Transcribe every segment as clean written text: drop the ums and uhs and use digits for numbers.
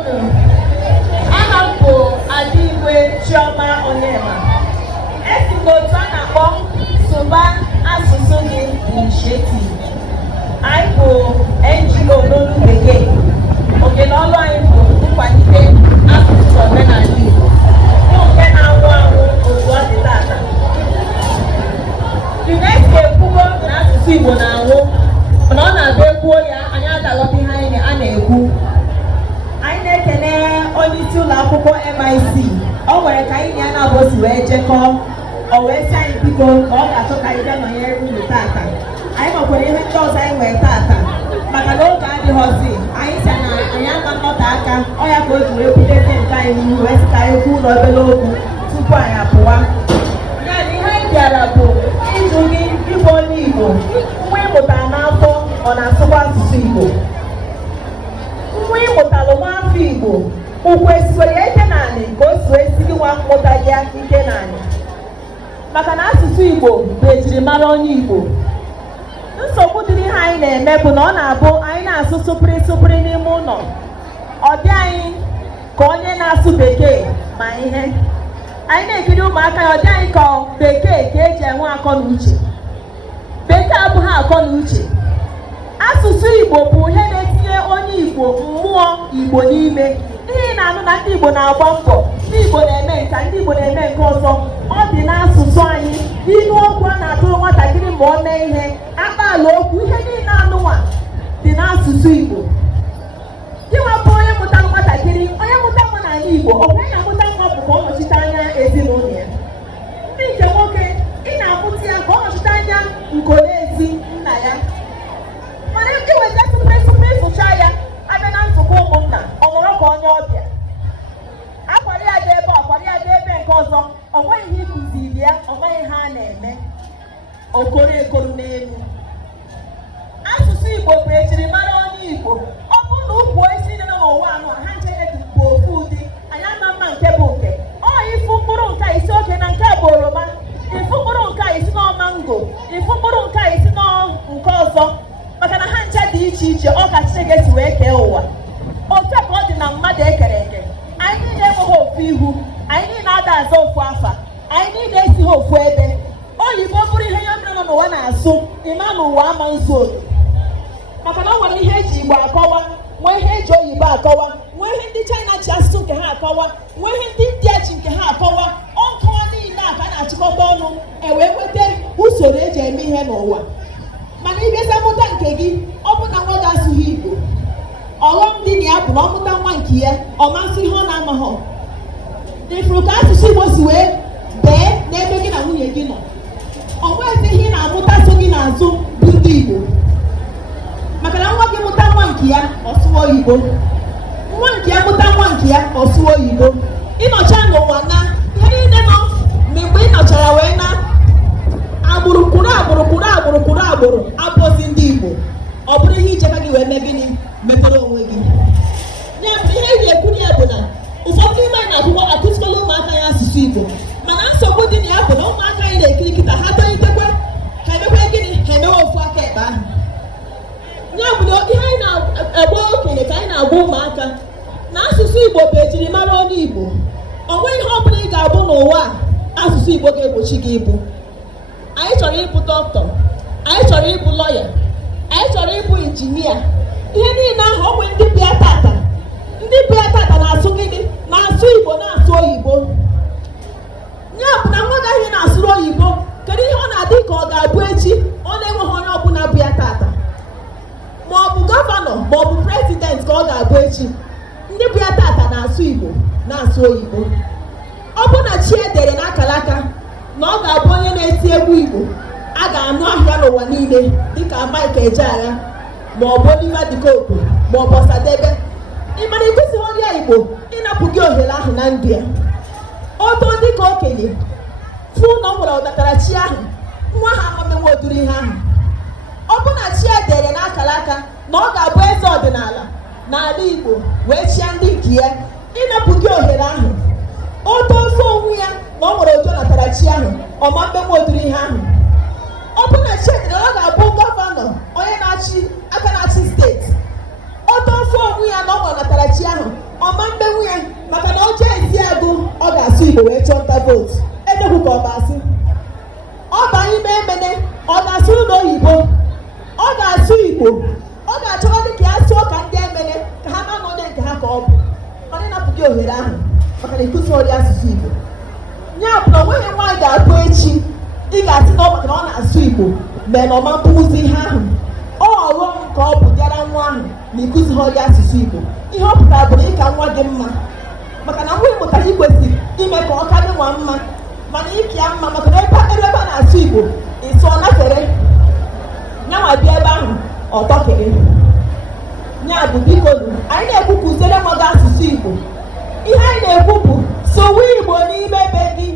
Ndalonu. Anọpụ Adigwe Chioma Onyema. Esimotu a na-akpọ Sụba Asụsụ Gị Initiative. Anyị bụ NGO n'olu bekee. Oge na ọlụ anyị bụ nkwalite asụsụ omenala Igbo. Bụ nke na-anwụ anwụ otu ọ dị tata. UNESCO ekwugo na asụsụ Igbo na-anwụ, mana ọ na-abịa ekwuo ya anyị agalọta ihe a na-ekwu. Anyị na-ekene onye isi ụlọ akwụkwọ MIC. O nwere ka anyị ya na-abụsi wee jekọọ, o wee sị anyị biko ka ọ ga-achọ ka anyị bịa nọnyere unu tata. Anyị nwekwara ihe ndị ọzọ anyị nwere tata, maka na oge adịghọzi. Anyị sị na anyị ama nnọte aka, ọ ya ka o ji wee kwudete nke anyị n'ihu wee sị ka anyị kwuo ụlọ obere okwu tupu anyị apụwa. Ya na ihe anyị bịara bụ ịjụ gị ịbụ onye Igbo, nwa ịmụtara n'afọ ọ na-asụkwa asụsụ Igbo? Nwa ịmụtalụ nwafọ Igbo ụkwụ esikwere ya ike n'anị ka o si wee si gị nwa mmụta ya ike n'anị? Maka na asụsụ Igbo bụ ejirimara onye Igbo. Nsogbu dịrị ihe anyị na-eme bụ na ọ na-abụ anyị na-asụ sụpịrị sụpịrị n'ime ụlọ, ọ dị anyị ka onye na-asụ bekee ma ihe. Anyị na-ekiri ụmụaka ya, ọ dị anyị ka bekee ka eji enwe akọ na uche. Bekee abụghị akọ na uche. Asụsụ Igbo bụ ihe na-etinye onye Igbo mmụọ Igbo n'ime. Ihe na-anụ na ndị Igbo na-agba mbọ, ndị Igbo na-eme nka, ndị Igbo na-eme nke ọzọ. Ọ dị n'asụsụ anyị. Ịnụ okwu a na-atụrụ nwatakịrị ma ọ mee ihe, akpaala okwu, ihe niile anụnwa dị n'asụsụ Igbo. Ịwapụ onye mụtara nwatakịrị, onye mụta nwa n'ala Igbo, ọ bụ na-amụta nwa bụ ka ọ nọchite anya ezinụlọ ya. Ndị nke nwoke, ị na-amụta ya ka ọ nọchite anya nkolezi nna ya. Mana ndị weta sụpụrụ ịsụcha ya, abịa na nzukọ ụmụnna, ọ nọrọ ka onye ọbịa. Akwara ya dị ebe, akwara ya dị ebe nke ọzọ, ọ nweghị ihe ịkụziri ya, ọ nweghị ha na-eme. Okoro ekoro n'elu. Asụsụ Igbo bụ ejirimara onye Igbo. Ọ bụrụ na ukwu isi dị n'ụwa anụ ha nchere bụ ofu ụdị, anyị ama mma nke bụ nke. Ọ ifu mkpụrụ nke isi oke na nke bụ oroma, ifu mkpụrụ nke isi nọ mango, ifu mkpụrụ nke isi nọ nke ọzọ. Maka na ha ncha dị iche iche, ọ ka Chineke si wee kee ụwa. Otu a ka ọ dị na mmadụ ekere eke. Anyị niile enweghị ofu ihu, anyị niile ada aza ofu afa, anyị niile esighị ofu ebe. Oyibo bụrụ ihe ya mere nọ n'ụwa na-asụ, ịma n'ụwa ama nzu otu. Maka na ọ nwere ihe eji Igbo akọwa, nwee ihe eji oyibo akọwa, nwee ihe ndị China ji asụsụ nke ha akọwa, nwee ihe ndị India ji nke ha akọwa. Ọkọwa niile a ka a na-achịkọta ọnụ ewee nweta usoro eji eme ihe n'ụwa. Mana ịbịaza mụta nke gị, ọ bụ na nwa ga-asụghị Igbo, ọghọm dị na ya bụ na ọ mụta nwa nke ya, ọ masị ihe ọ na-amaghọ. Ifuru ka asụsụ Igbo si wee bee n'ebe gị na nwunye gị nọ. Ọ nweghịzi ihe ị na-amụta so gị n'azụ bụ ndị Igbo. Maka na nwa gị mụta nwa nke ya, ọ sụwa oyibo. Nwa nke ya mụta nwa nke ya, ọ sụwa oyibo. Ịnọcha n'ụwa na ihe niile nọ mgbe ị nọchara wee na agbụrụ kwuru agbụrụ kwuru agbụrụ kwuru agbụrụ abụzi ndị Igbo. Ọ bụrụ ihe ichebe gị wee mee gịnị? Mepere onwe gị. Ya bụ ihe eji ekwu ya bụ na ụfọdụ ime anyị na-akwụkwọ akụzikọla ụmụaka ya asụsụ Igbo, mana nsogbu dị na ya bụ na ụmụaka anyị na-ekiri kịta ha tolitekwe ha emekwe gịnị? Ha emewe ofu aka ekpe ahụ. Ya bụ na ihe anyị na-agba okenye ka anyị na-agwa ụmụaka na asụsụ Igbo bụ ejirimara onye Igbo. Ọ nweghị ihe ọ bụla ị ga-abụ n'ụwa asụsụ Igbo ga-egbochi gị ịbụ. Anyị chọrọ ịbụ dọkịta, anyị chọrọ ịbụ lọya, anyị chọrọ ịbụ injinia. Ihe niile ahụ ọ nwere ndị bịa tata, ndị bịa tata na-asụ gịnị? Na-asụ Igbo, na-asụ oyibo. Ya bụ na nwa gaghị na-asụrụ oyibo, kedu ihe ọ na-adị ka ọ ga-abụ echi ọ na-enweghị onye ọbụla bịa tata? Ma ọ bụ gọvanọ ma ọ bụ prezidenti ka ọ ga-abụ echi. Ndị bịa tata na-asụ Igbo, na-asụ oyibo. Ọ bụ na chi edere n'akalaka na ọ ga-abụ onye na-eti egwu Igbo, a ga-anụ ahịa n'ụwa niile dịka Mike Ejeagha ma ọ bụ Oliver Dikopo ma ọ bụ Ọsadebe. Ịmana ịgụsighị ọrịa Igbo, ịnapụ gị ohere ahụ na ndụ ya. Oto dịka okenye fụ na ọ nwere ọdatara chi ahụ, nwa ha amamenwe oduru ihe ahụ. Ọ bụ na chi edere n'akalaka na ọ ga-abụ eze ọdịnala n'ala Igbo wee chịa ndị nke ya, ịnapụ gị ohere ahụ. Oto ofe onwe ya na ọ nwere otu natara chi ahụ, ọma mmenwe oduru ihe ahụ. Ọ bụ na chi edere ọ ga-abụ gọvanọ, onye na-achị aka na-achị steeti. Oto ofe onwe ya na ọ nwere natara chi ahụ, ọma mmenwu ya maka na oche isi agụ ọ ga-asụ Igbo wee chọọ nta vootu. Ezekwu ka ọ ga-asụ. Ọ banye ime emene ọ ga-asụ ụlọ oyibo, ọ ga-asụ Igbo, ọ ga-achọgadị ka ya sụọ ka ndị emene ka ha ma na onye nke ha ka ọ bụ. Ọ na-apụghị ohere ahụ maka na ịkụzi ọrịa asụsụ Igbo. Ya bụ na onweghị nwaanyị ga-abụ echi ị ga-asị na ọ maka na ọ na-asụ Igbo mee na ọma mpụzi ihe ahụ. Ọ ọghọm ka ọ bụ bịara nwa ahụ na ịkụzi ọrịa asụsụ Igbo. Ihe ọ pụtara bụ na ịka nwa gị mma maka na nwa ịmụtara ikwesị ime ka ọ ka dị nwa mma mana ịka ya mma maka na ebe a na-asụ Igbo ịsụ ọ nafere ya nwa bịa ebe ahụ ọtọkere. Ya bụ biko anyị na-ekwu kụziere nwa gị asụsụ Igbo. Ihe anyị na-ekwu bụ sowe Igbo n'ime be gị,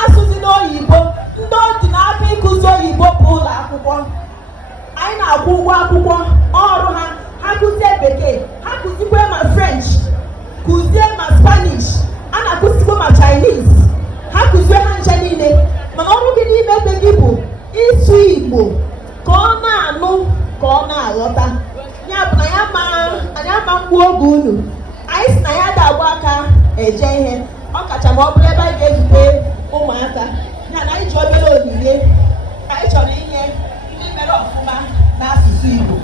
asụsụ n'oyibo. Ndị ọ dị n'aka ịkụzi oyibo bụ ụlọ akwụkwọ. Anyị na-akwụ ụgwọ akwụkwọ ọrụ ha kụzie bekee, ha kụzikwe ma French, kụzie ma Spanish, a na-akụzikwe ma Chinese, ha kụzie ha nche niile. Mana ọrụ gị n'ime ebe gị bụ ịsụ Igbo ka ọ na-anụ ka ọ na-aghọta. Ya bụ na anyị ama mgbu oge unu anyị si na ya ga-agba aka eje ihe, ọ kacha ma ọ bụrụ ebe anyị ga-ezute ụmụaka. Ya na anyị ji obere onyinye anyị chọrọ inye ndị mere ọfụma n'asụsụ Igbo.